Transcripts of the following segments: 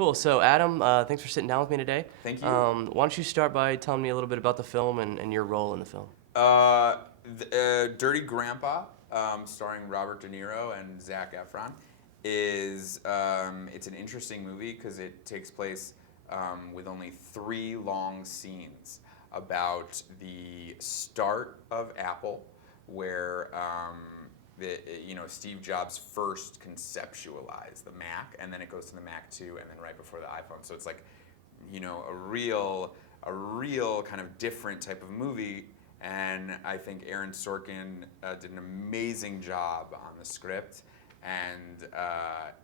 Cool. So, Adam, thanks for sitting down with me today. Thank you. Why don't you start by telling me a little bit about the film and your role in the film? Dirty Grandpa, starring Robert De Niro and Zac Efron, is it's an interesting movie because it takes place with only 3 long scenes about the start of Apple, where Steve Jobs first conceptualized the Mac, and then it goes to the Mac 2, and then right before the iPhone. So it's like, a real kind of different type of movie. And I think Aaron Sorkin did an amazing job on the script, and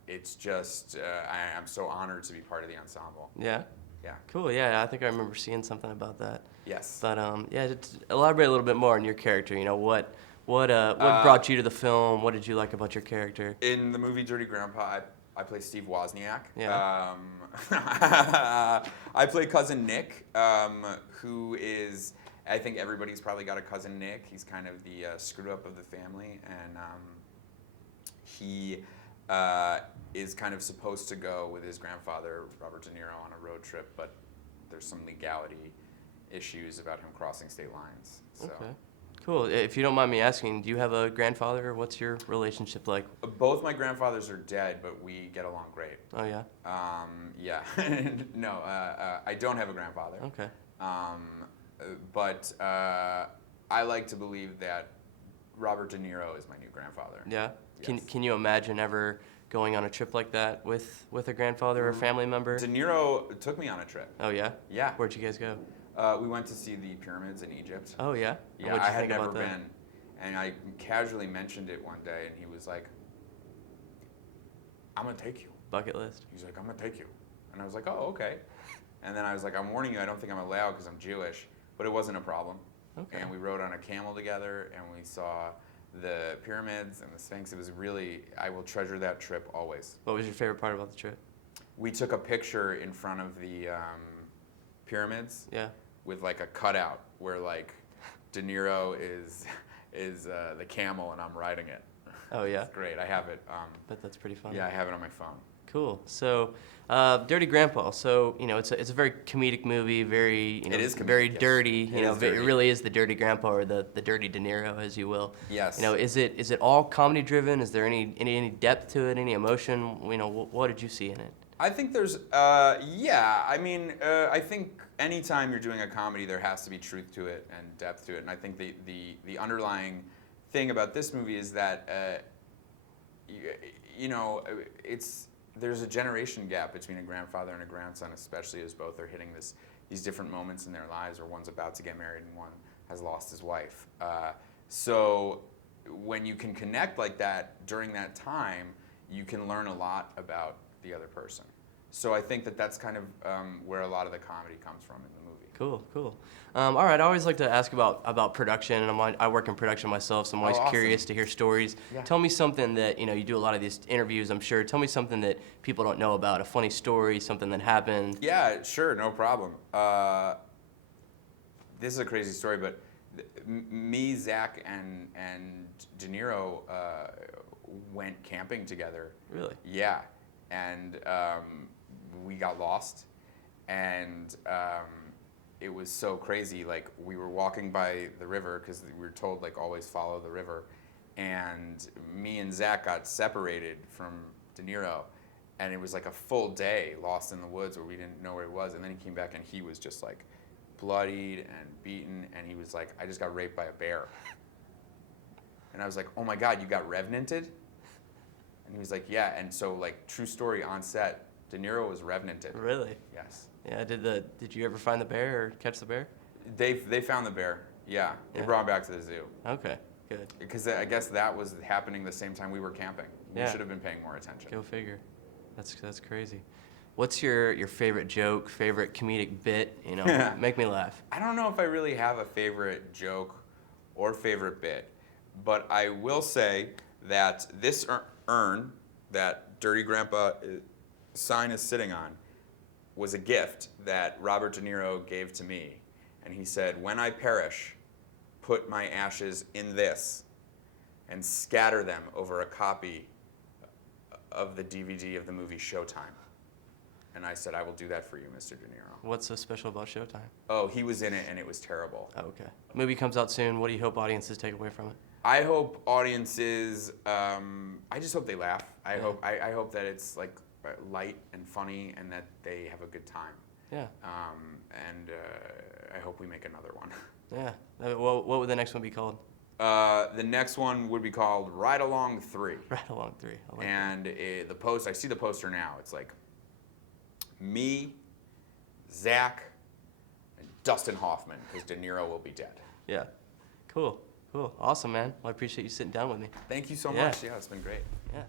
it's just I'm so honored to be part of the ensemble. Yeah. Yeah. Cool. Yeah, I think I remember seeing something about that. Yes. But just elaborate a little bit more on your character. What brought you to the film? What did you like about your character? In the movie Dirty Grandpa, I play Steve Wozniak. Yeah. I play cousin Nick, who is, I think everybody's probably got a cousin Nick. He's kind of the screw up of the family, and he is kind of supposed to go with his grandfather, Robert De Niro, on a road trip, but there's some legality issues about him crossing state lines. So. Okay. Cool. If you don't mind me asking, do you have a grandfather? What's your relationship like? Both my grandfathers are dead, but we get along great. Oh, yeah? Yeah. No, I don't have a grandfather. Okay. But I like to believe that Robert De Niro is my new grandfather. Yeah? Yes. Can you imagine ever going on a trip like that with a grandfather or a family member? De Niro took me on a trip. Oh, yeah? Yeah. Where'd you guys go? We went to see the pyramids in Egypt. Oh, yeah? Yeah, What'd I you had think never about that? been. And I casually mentioned it one day, and he was like, I'm going to take you. Bucket list. He's like, I'm going to take you. And I was like, oh, okay. And then I was like, I'm warning you, I don't think I'm allowed because I'm Jewish. But it wasn't a problem. Okay. And we rode on a camel together, and we saw the pyramids and the Sphinx. It was really, I will treasure that trip always. What was your favorite part about the trip? We took a picture in front of the pyramids. Yeah. With like a cutout where like De Niro is the camel and I'm riding it. Oh, yeah? It's great. I have it. But that's pretty fun. Yeah, I have it on my phone. Cool. So, Dirty Grandpa. So, it's a very comedic movie, very, It is comedic, very yes. dirty. It is dirty. It really is the Dirty Grandpa or the Dirty De Niro, as you will. Yes. Is it all comedy driven? Is there any depth to it? Any emotion? What did you see in it? I think there's, I think anytime you're doing a comedy, there has to be truth to it and depth to it. And I think the underlying thing about this movie is that, there's a generation gap between a grandfather and a grandson, especially as both are hitting these different moments in their lives, or one's about to get married and one has lost his wife. So when you can connect like that during that time, you can learn a lot about the other person. So I think that's kind of where a lot of the comedy comes from in the movie. Cool. All right, I always like to ask about production, and I work in production myself, so I'm always awesome. curious to hear stories. Yeah. Tell me something that, you do a lot of these interviews, I'm sure. Tell me something that people don't know about, a funny story, something that happened. Yeah, sure, no problem. This is a crazy story, but me, Zach, and De Niro went camping together. Really? Yeah, and we got lost, and it was so crazy. Like, we were walking by the river because we were told, like, always follow the river, and me and Zach got separated from De Niro, and it was like a full day lost in the woods where we didn't know where he was. And then he came back and he was just like bloodied and beaten, and he was like, I just got raped by a bear. And I was like, oh my God, you got revenanted? And he was like, yeah. And so, like, true story, on set, De Niro was revenanted. Really? Yes. Yeah. Did you ever find the bear or catch the bear? They found the bear. Yeah. They brought him back to the zoo. Okay. Good. Because I guess that was happening the same time we were camping. We should have been paying more attention. Go figure. That's crazy. What's your favorite joke, favorite comedic bit? Make me laugh. I don't know if I really have a favorite joke or favorite bit, but I will say that this urn that Dirty Grandpa sign is sitting on was a gift that Robert De Niro gave to me. And he said, when I perish, put my ashes in this and scatter them over a copy of the DVD of the movie Showtime. And I said, I will do that for you, Mr. De Niro. What's so special about Showtime? Oh, he was in it, and it was terrible. Oh, okay. Movie comes out soon. What do you hope audiences take away from it? I hope audiences. I just hope they laugh. I hope that it's like light and funny, and that they have a good time. Yeah. And I hope we make another one. Yeah. What would the next one be called? The next one would be called Ride Along 3. Ride Along 3. I like And the post, I see the poster now. It's like me, Zach, and Dustin Hoffman, because De Niro will be dead. that. Yeah. Cool. Awesome, man. Well, I appreciate you sitting down with me. Thank you so Yeah. much. Yeah, it's been great. Yeah.